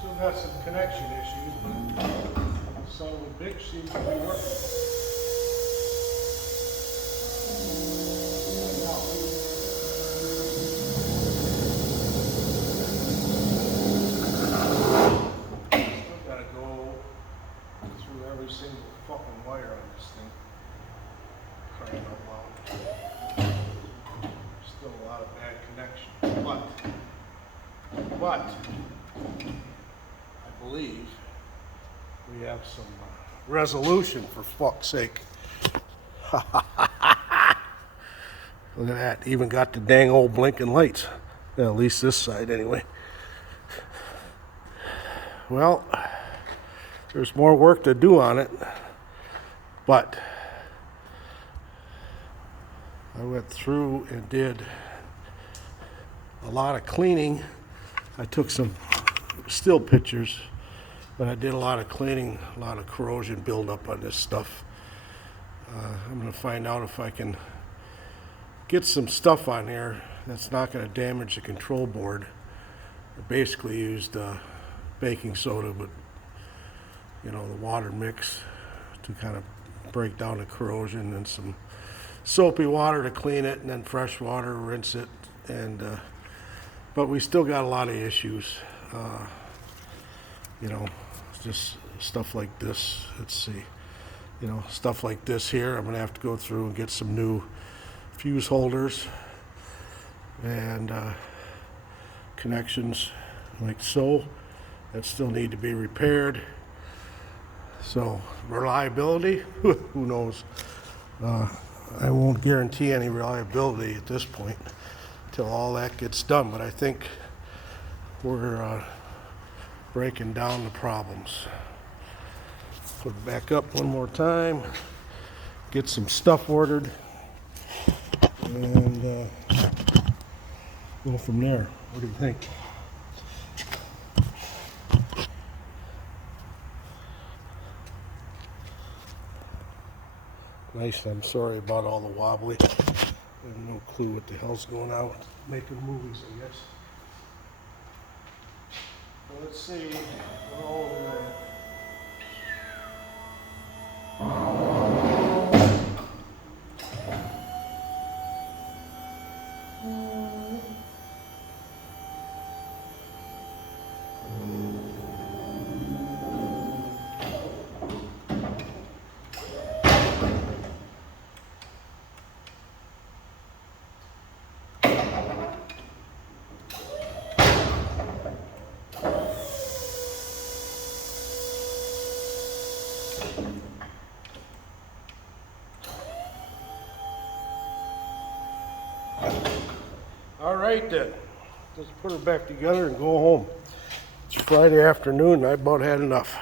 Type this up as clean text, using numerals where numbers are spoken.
Still got some connection issues, but some of the bitch seems to be working. Still gotta go through every single fucking wire on this thing. Crying out loud. Still a lot of bad connection, but I believe we have some resolution, for fuck's sake. Look at that, even got the dang old blinking lights. Yeah, at least this side anyway. Well, there's more work to do on it, but I went through and did a lot of cleaning. I took some still pictures, but I did a lot of cleaning, a lot of corrosion buildup on this stuff. I'm going to find out if I can get some stuff on here that's not going to damage the control board. I basically used baking soda, but the water mix to kind of break down the corrosion, and some soapy water to clean it, and then fresh water, rinse it, and but we still got a lot of issues. Just stuff like this. Let's see. Stuff like this here. I'm going to have to go through and get some new fuse holders and connections like so that still need to be repaired. So reliability, who knows? I won't guarantee any reliability at this point until all that gets done, but I think we're breaking down the problems. Put it back up one more time, get some stuff ordered, and go from there. What do you think? Nice. I'm sorry about all the wobbly. I have no clue what the hell's going on with making movies, I guess. Well, let's see. We're all over there. All right then, let's put her back together and go home. It's Friday afternoon and I about had enough.